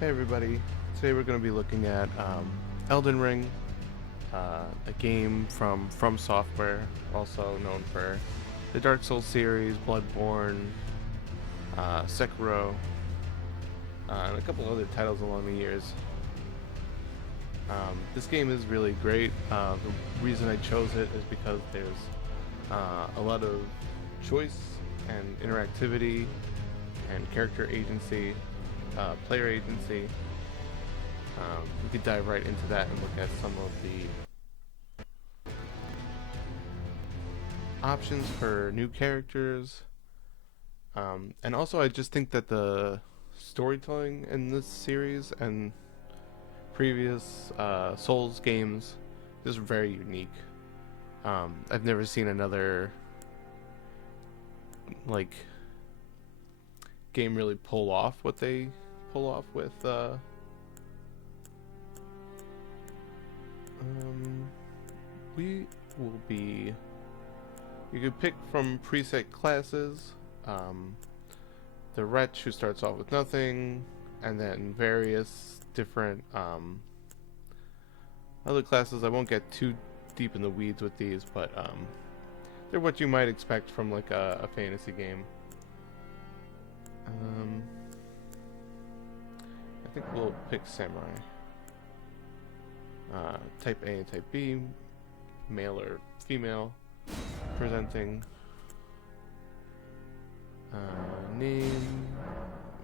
Hey everybody, today we're going to be looking at Elden Ring, a game from FromSoftware, also known for the Dark Souls series, Bloodborne, Sekiro, and a couple other titles along the years. This game is really great. The reason I chose it is because there's a lot of choice and interactivity and character agency, player agency. We could dive right into that and look at some of the options for new characters. And also, I just think that the storytelling in this series and previous Souls games is very unique. I've never seen another like game really pull off what they pull off with we will be you could pick from preset classes, the wretch who starts off with nothing, and then various different other classes. I won't get too deep in the weeds with these, but they're what you might expect from like a fantasy game. I think we'll pick samurai. Type A and type B, male or female, presenting. Name,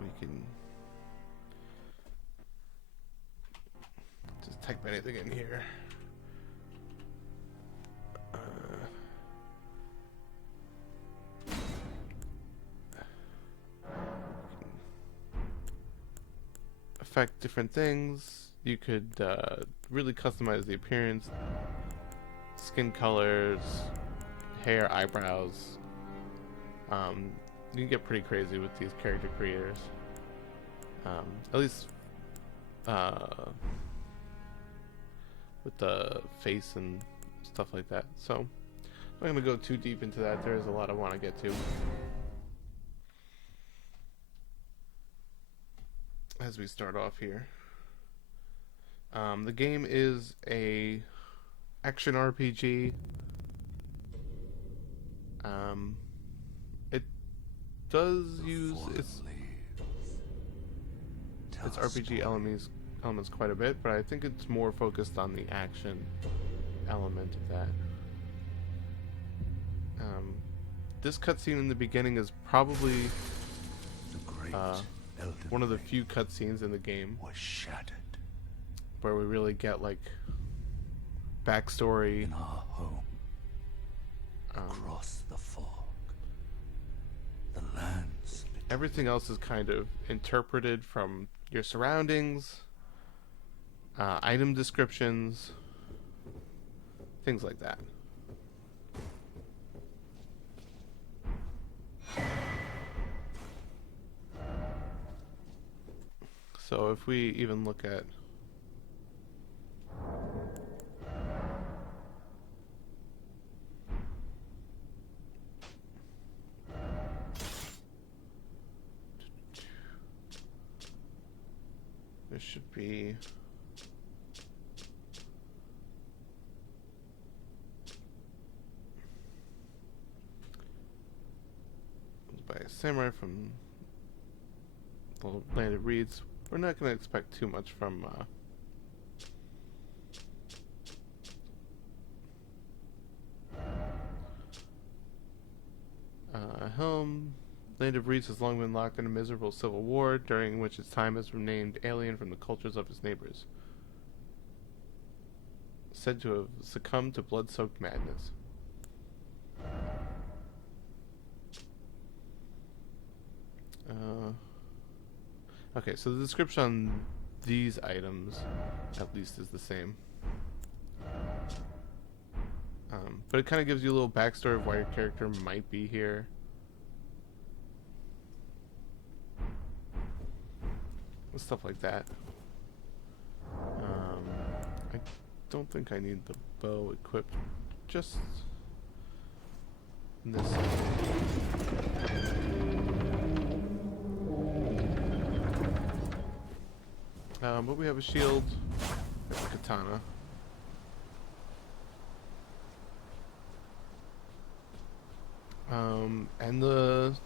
we can just type anything in here. Affect different things. You could really customize the appearance, skin colors, hair, eyebrows. You can get pretty crazy with these character creators. At least with the face and stuff like that. So I'm not going to go too deep into that. There's a lot I want to get to. As we start off here. The game is a action RPG. It does use its RPG elements quite a bit, but I think it's more focused on the action element of that. This cutscene in the beginning is probably one of the few cutscenes in the game was shattered where we really get like backstory in our home, across the fog, the lands. Everything else is kind of interpreted from your surroundings, item descriptions, things like that. So if we even look at there should be by a samurai from the land of reeds. We're not going to expect too much from Helm. Land of Reeds has long been locked in a miserable civil war, during which its time has remained alien from the cultures of its neighbors. Said to have succumbed to blood-soaked madness. Okay, so the description on these items, at least, is the same. But it kind of gives you a little backstory of why your character might be here. Stuff like that. I don't think I need the bow equipped just in this. But we have a shield and a katana. And the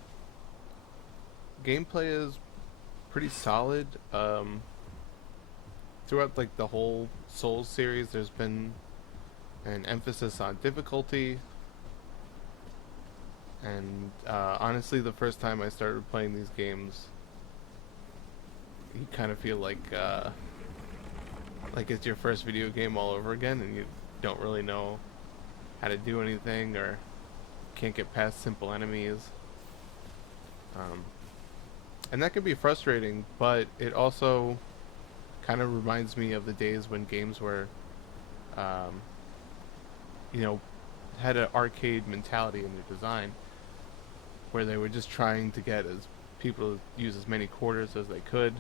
gameplay is pretty solid. Throughout like the whole Souls series, there's been an emphasis on difficulty. And honestly, the first time I started playing these games, you kind of feel like it's your first video game all over again, and you don't really know how to do anything or can't get past simple enemies. And that can be frustrating, but it also kind of reminds me of the days when games were, you know, had an arcade mentality in their design, where they were just trying to get as people to use as many quarters as they could,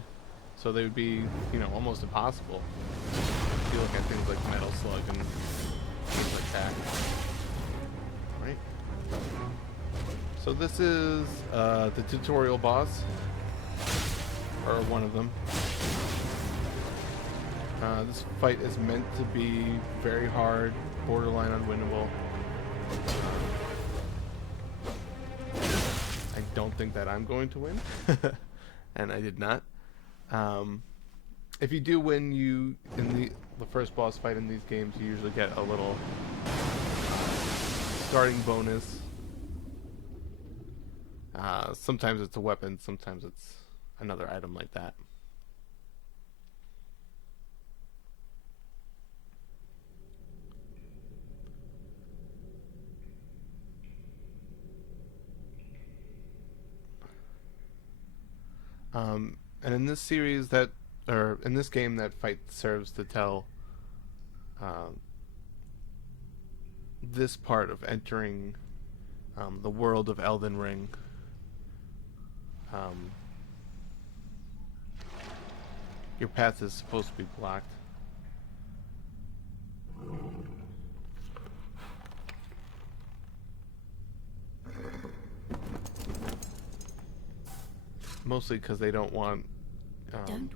so they would be, you know, almost impossible. If you look at things like Metal Slug and things like that, right? So this is the tutorial boss, or one of them. This fight is meant to be very hard, borderline unwinnable. I don't think that I'm going to win, and I did not. If you do win, you in the first boss fight in these games, you usually get a little starting bonus. Sometimes it's a weapon, sometimes it's another item like that. And in this series in this game, that fight serves to tell this part of entering the world of Elden Ring. Your path is supposed to be blocked. Mostly because they don't want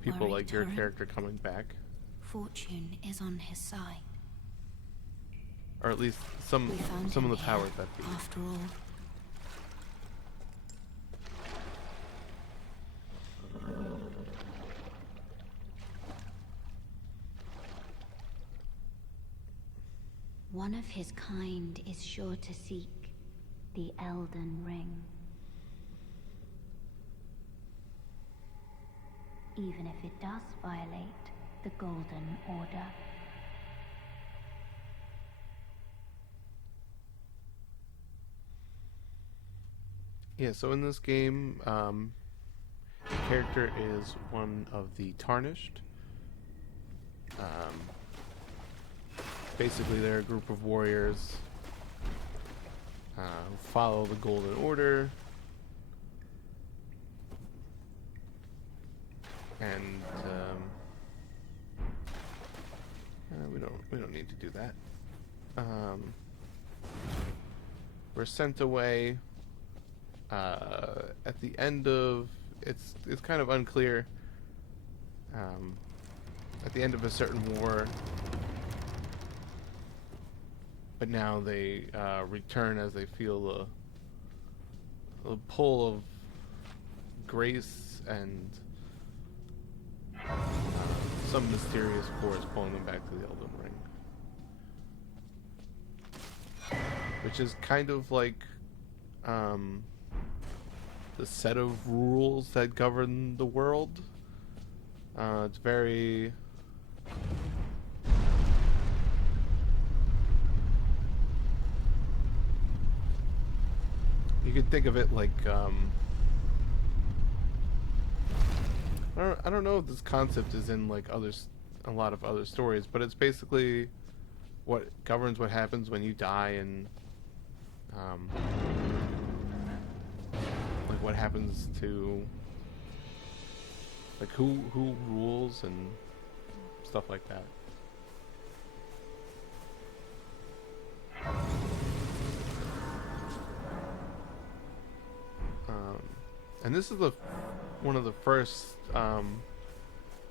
people like your character coming back. Fortune is on his side. Or at least some of the powers that be. After all. One of his kind is sure to seek the Elden Ring. Even if it does violate the Golden Order. Yeah, so in this game, the character is one of the Tarnished. Basically, they're a group of warriors who follow the Golden Order. And we don't need to do that. We're sent away at the end of it's kind of unclear. At the end of a certain war, but now they return as they feel the pull of grace and some mysterious force pulling them back to the Elden Ring, which is kind of like the set of rules that govern the world. It's very you could think of it like I don't know if this concept is in like a lot of other stories, but it's basically what governs what happens when you die, and like what happens to like who rules and stuff like that. And this is one of the first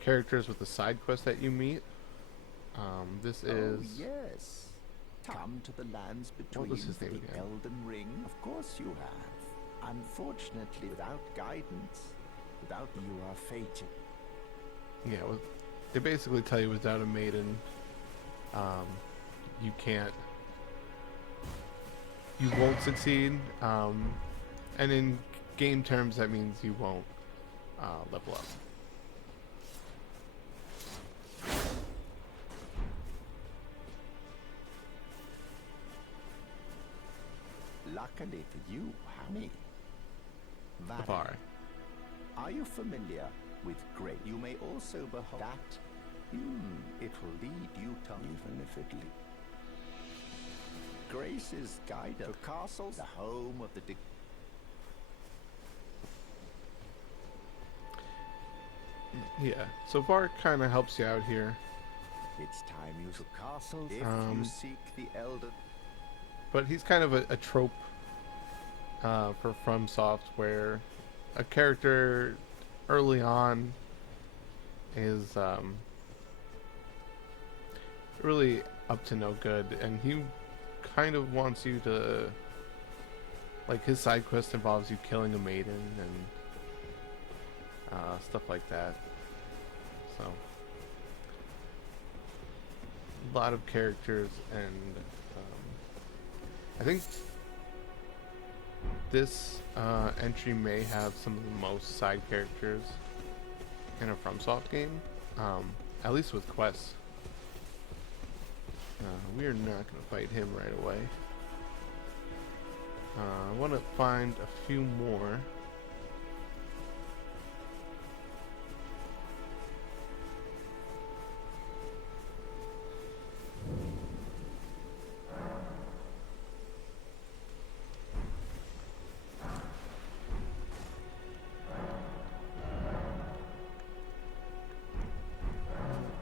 characters with the side quest that you meet. This is Oh, yes. Come to the lands between was his for name the again? Elden Ring. Of course you have. Unfortunately, without guidance, without you are fated. yeah. They basically tell you without a maiden, you can't, you won't succeed. And in game terms, that means you won't level up. Luckily for you, honey. The bar. Are you familiar with Grace? You may also behold that. It will lead you to even if it leads. Grace's guide to castles, the home of the Yeah. So Var kind of helps you out here, It's time you to castles if Um, you seek the Elder. but he's kind of a trope for FromSoftware. A character early on is really up to no good, and he kind of wants you to, like, his side quest involves you killing a maiden and stuff like that. So a lot of characters, and I think this entry may have some of the most side characters in a FromSoft game, at least with quests. We are not going to fight him right away. I want to find a few more.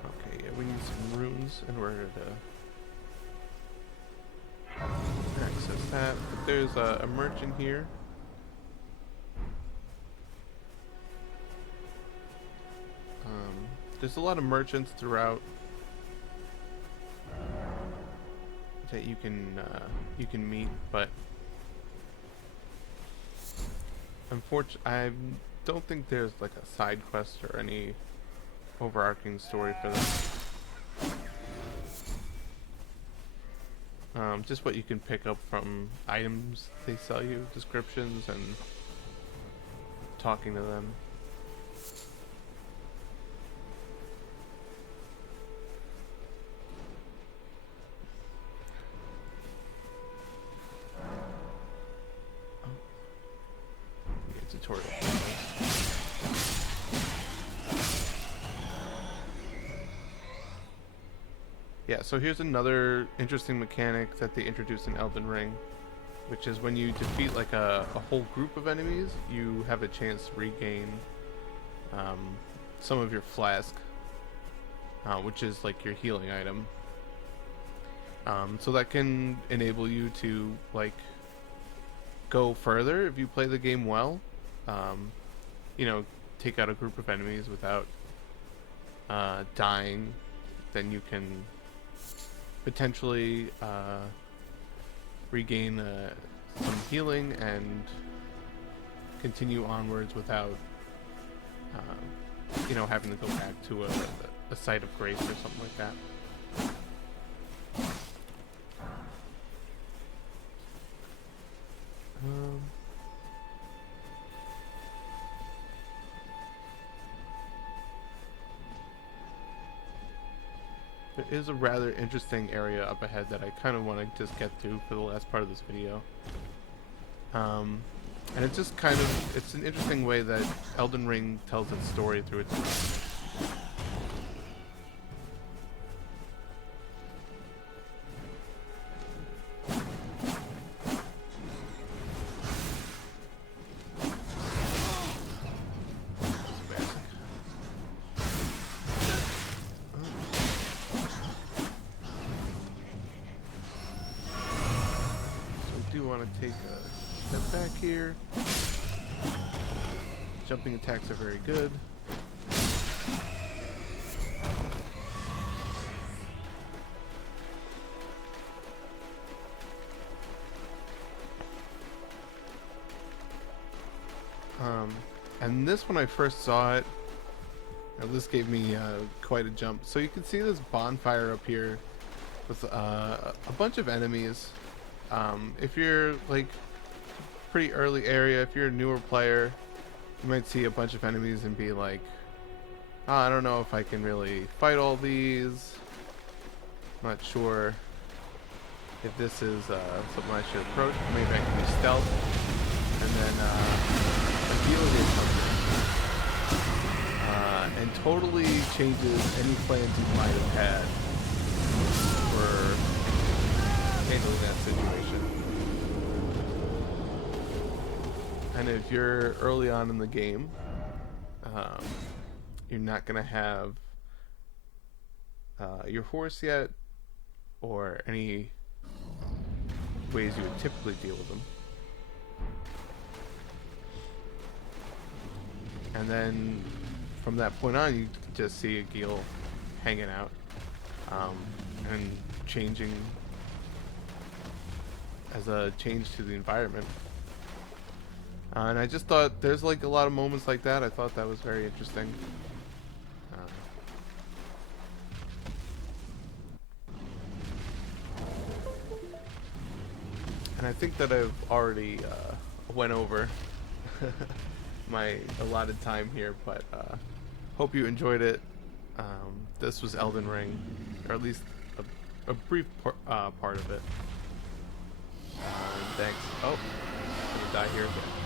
Okay, yeah, we need some runes in order to access that. But there's a merchant here. There's a lot of merchants throughout that you can meet, but unfortunately, I don't think there's like a side quest or any overarching story for them. Just what you can pick up from items they sell you, descriptions, and talking to them. Yeah, tutorial. Yeah, so here's another interesting mechanic that they introduced in Elden Ring, which is when you defeat like a whole group of enemies, you have a chance to regain some of your flask, which is like your healing item. So that can enable you to like go further if you play the game well. You know, take out a group of enemies without dying, then you can potentially regain some healing and continue onwards without you know, having to go back to a site of grace or something like that. There is a rather interesting area up ahead that I kind of want to just get through for the last part of this video. And it's just kind of, it's an interesting way that Elden Ring tells its story through its... Take a step back here. Jumping attacks are very good. And this, when I first saw it, this gave me quite a jump. So you can see this bonfire up here with a bunch of enemies. If you're like pretty early area, if you're a newer player, you might see a bunch of enemies and be like, oh, I don't know if I can really fight all these. I'm not sure if this is something I should approach. Maybe I can do stealth. And then a deal here comes in. And totally changes any plans you might have had for handling that situation. And if you're early on in the game, you're not going to have your horse yet, or any ways you would typically deal with them. And then from that point on, you just see a Gil hanging out and changing as a change to the environment. And I just thought there's like a lot of moments like that. I thought that was very interesting. And I think that I've already went over my allotted time here, but hope you enjoyed it. This was Elden Ring, or at least a brief part of it. Thanks. Oh, I'm gonna die here again.